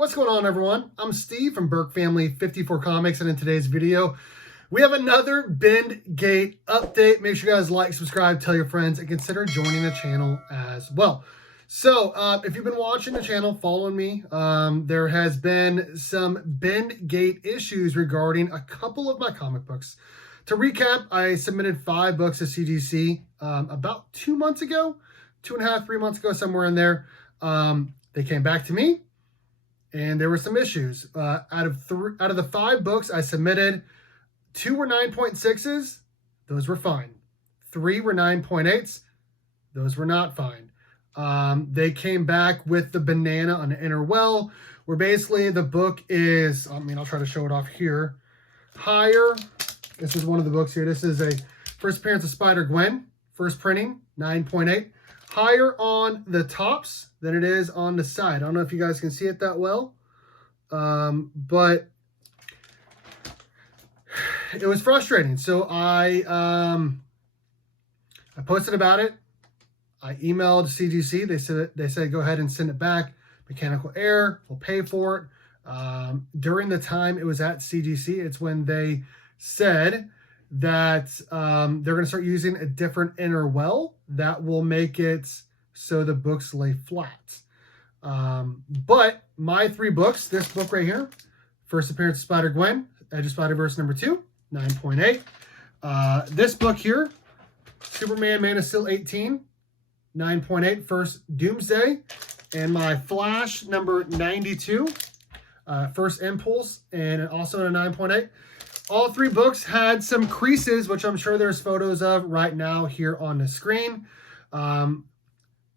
What's going on, everyone? I'm Steve from Burke Family 54 Comics, and in today's video, we have another Bendgate update. Make sure you guys like, subscribe, tell your friends, and consider joining the channel as well. So, if you've been watching the channel, following me, there has been some Bendgate issues regarding a couple of my comic books. To recap, I submitted 5 books to CGC about 2 months ago, 2.5, 3 months ago, somewhere in there. They came back to me, and there were some issues. Out of the 5 books I submitted, 2 were 9.6s. Those were fine. 3 were 9.8s. Those were not fine. They came back with the banana on the inner well, where basically the book is, I'll try to show it off here. Higher. This is one of the books here. This is a first appearance of Spider-Gwen. First printing, 9.8. Higher on the tops than it is on the side. I don't know if you guys can see it that well, but it was frustrating. So I posted about it. I emailed CGC. They said go ahead and send it back. Mechanical error. We'll pay for it. During the time it was at CGC, it's when they said that they're going to start using a different inner well that will make it so the books lay flat. But my 3 books, this book right here, first appearance of Spider-Gwen, Edge of Spider-Verse number 2, 9.8. This book here, Superman Man of Steel 18, 9.8, first Doomsday, and my Flash number 92, first Impulse, and also a 9.8. All 3 books had some creases, which I'm sure there's photos of right now here on the screen.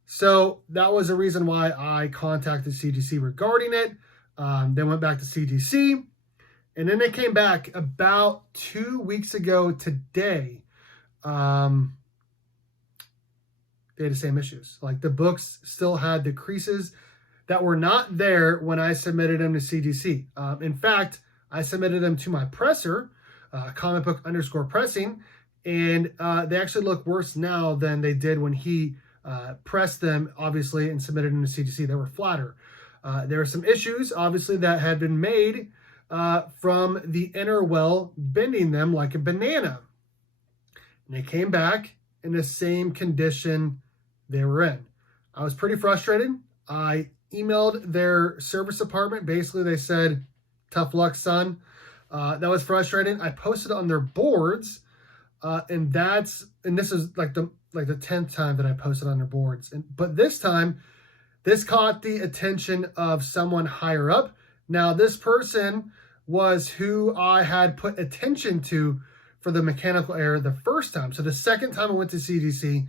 So that was the reason why I contacted CGC regarding it. They went back to CGC, and then they came back about 2 weeks ago today. They had the same issues. Like, the books still had the creases that were not there when I submitted them to CGC. In fact, I submitted them to my presser, comic book _ pressing, and they actually look worse now than they did when he pressed them, obviously, and submitted them to CGC. They were flatter. There were some issues, obviously, that had been made from the inner well bending them like a banana. And they came back in the same condition they were in. I was pretty frustrated. I emailed their service department. Basically, they said, tough luck, son. That was frustrating. I posted on their boards, and this is like the 10th time that I posted on their boards. But this time, this caught the attention of someone higher up. Now, this person was who I had put attention to for the mechanical error the first time. So the second time I went to CGC,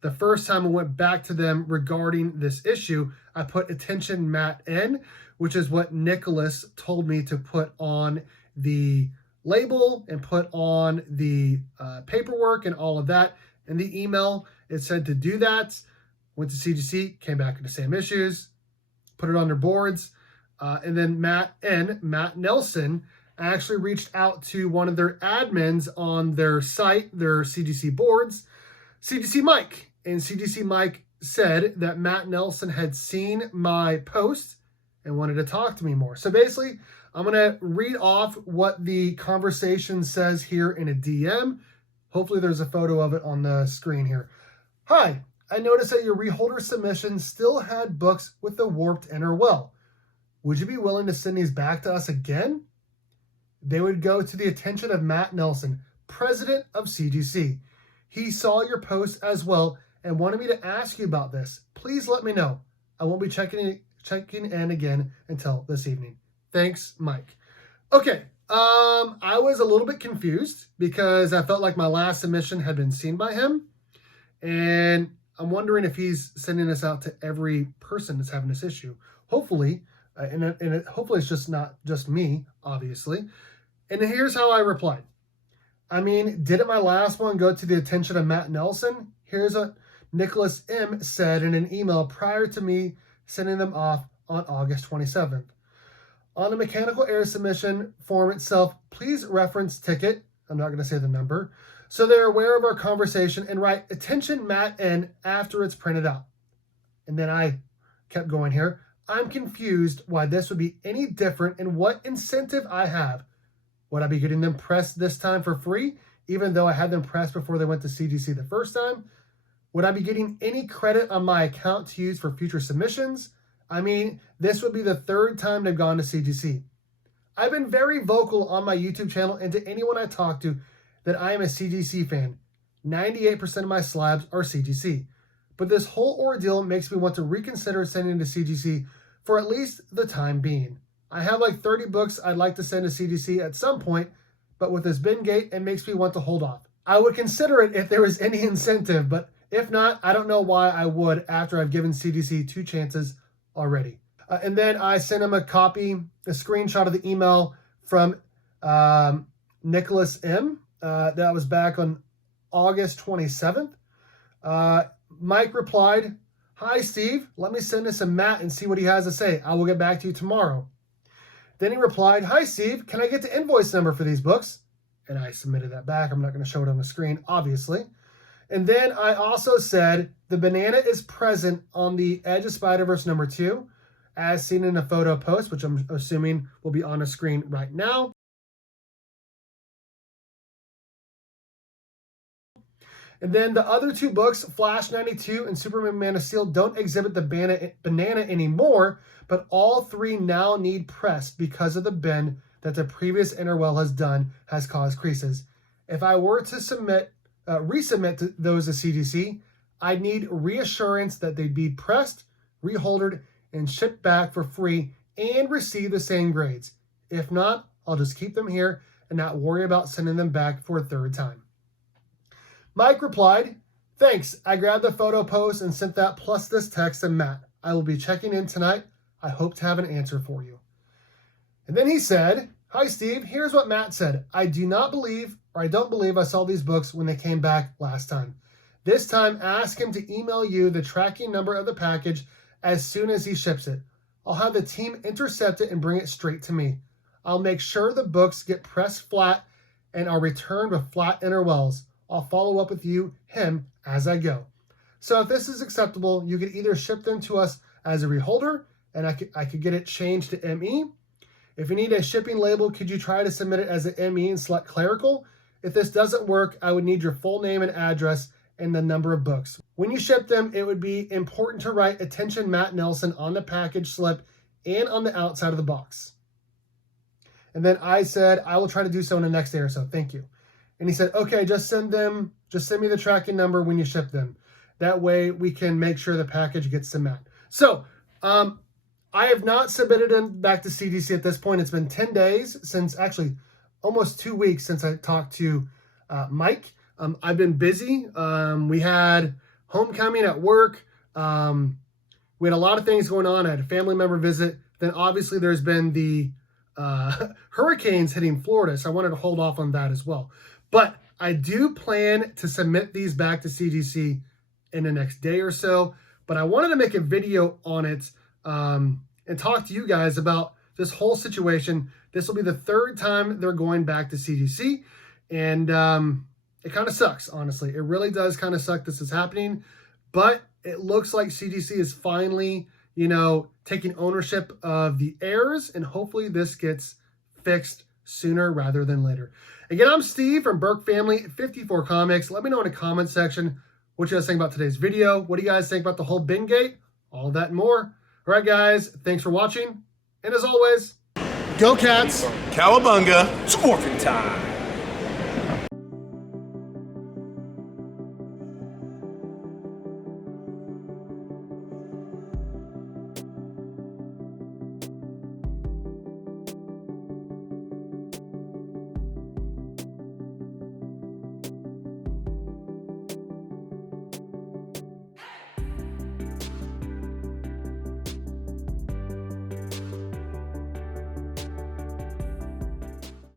the first time I went back to them regarding this issue, I put attention Matt N, which is what Nicholas told me to put on the label and put on the paperwork and all of that. In the email, it said to do that. Went to CGC, came back with the same issues, put it on their boards. And then Matt Nelson, actually reached out to one of their admins on their site, their CGC boards, CGC Mike. And CGC Mike said that Matt Nelson had seen my post and wanted to talk to me more. So basically, I'm going to read off what the conversation says here in a DM. Hopefully there's a photo of it on the screen here. Hi, I noticed that your reholder submission still had books with the warped inner well. Would you be willing to send these back to us again? They would go to the attention of Matt Nelson, president of CGC. He saw your post as well and wanted me to ask you about this. Please let me know. I won't be checking in again until this evening. Thanks, Mike. Okay, I was a little bit confused because I felt like my last submission had been seen by him. And I'm wondering if he's sending this out to every person that's having this issue. Hopefully, hopefully it's just not just me, obviously. And here's how I replied. Didn't my last one go to the attention of Matt Nelson? Here's what Nicholas M. said in an email prior to me sending them off on August 27th. On the mechanical error submission form itself, please reference ticket, I'm not going to say the number, so they're aware of our conversation, and write attention Matt N after it's printed out. And then I kept going here. I'm confused why this would be any different and what incentive I have. Would I be getting them pressed this time for free, even though I had them pressed before they went to CGC the first time? Would I be getting any credit on my account to use for future submissions? I mean, this would be the third time they've gone to CGC. I've been very vocal on my YouTube channel and to anyone I talk to that I am a CGC fan. 98% of my slabs are CGC. But this whole ordeal makes me want to reconsider sending to CGC for at least the time being. I have like 30 books I'd like to send to CGC at some point, but with this Bendgate, it makes me want to hold off. I would consider it if there was any incentive, but if not, I don't know why I would after I've given CGC 2 chances already. And then I sent him a screenshot of the email from Nicholas M. That was back on August 27th. Mike replied, "Hi, Steve. Let me send this to Matt and see what he has to say. I will get back to you tomorrow." Then he replied, "Hi, Steve. Can I get the invoice number for these books?" And I submitted that back. I'm not going to show it on the screen, obviously. And then I also said, the banana is present on the Edge of Spider-Verse number 2, as seen in a photo post, which I'm assuming will be on the screen right now. And then the other 2 books, Flash 92 and Superman Man of Steel, don't exhibit the banana anymore, but all 3 now need pressed because of the bend that the previous interwell has caused creases. If I were to resubmit those to CGC, I'd need reassurance that they'd be pressed, reholdered, and shipped back for free and receive the same grades. If not, I'll just keep them here and not worry about sending them back for a third time. Mike replied, "Thanks, I grabbed the photo post and sent that plus this text to Matt. I will be checking in tonight. I hope to have an answer for you." And then he said, "Hi, Steve. Here's what Matt said. I don't believe I saw these books when they came back last time. This time, ask him to email you the tracking number of the package as soon as he ships it. I'll have the team intercept it and bring it straight to me. I'll make sure the books get pressed flat and are returned with flat interwells. I'll follow up with him as I go. So if this is acceptable, you could either ship them to us as a reholder, and I could get it changed to ME. If you need a shipping label, could you try to submit it as an ME and select clerical? If this doesn't work, I would need your full name and address and the number of books. When you ship them, it would be important to write attention Matt Nelson on the package slip and on the outside of the box." And then I said, "I will try to do so in the next day or so. Thank you." And he said, "Okay, just send me the tracking number when you ship them. That way we can make sure the package gets to Matt." So, I have not submitted them back to CGC at this point. It's been 10 days since, actually almost 2 weeks since I talked to Mike. I've been busy. We had homecoming at work. We had a lot of things going on. I had a family member visit. Then obviously there's been the hurricanes hitting Florida, so I wanted to hold off on that as well. But I do plan to submit these back to CGC in the next day or so. But I wanted to make a video on it and talk to you guys about this whole situation. This will be the 3rd time they're going back to CGC. And it kind of sucks, honestly. It really does kind of suck this is happening. But it looks like CGC is finally, taking ownership of the errors. And hopefully this gets fixed sooner rather than later. Again, I'm Steve from Burke Family 54 Comics. Let me know in the comment section what you guys think about today's video. What do you guys think about the whole Bendgate? All of that and more. All right, guys. Thanks for watching. And as always, go Cats. Cowabunga. It's morphin' time.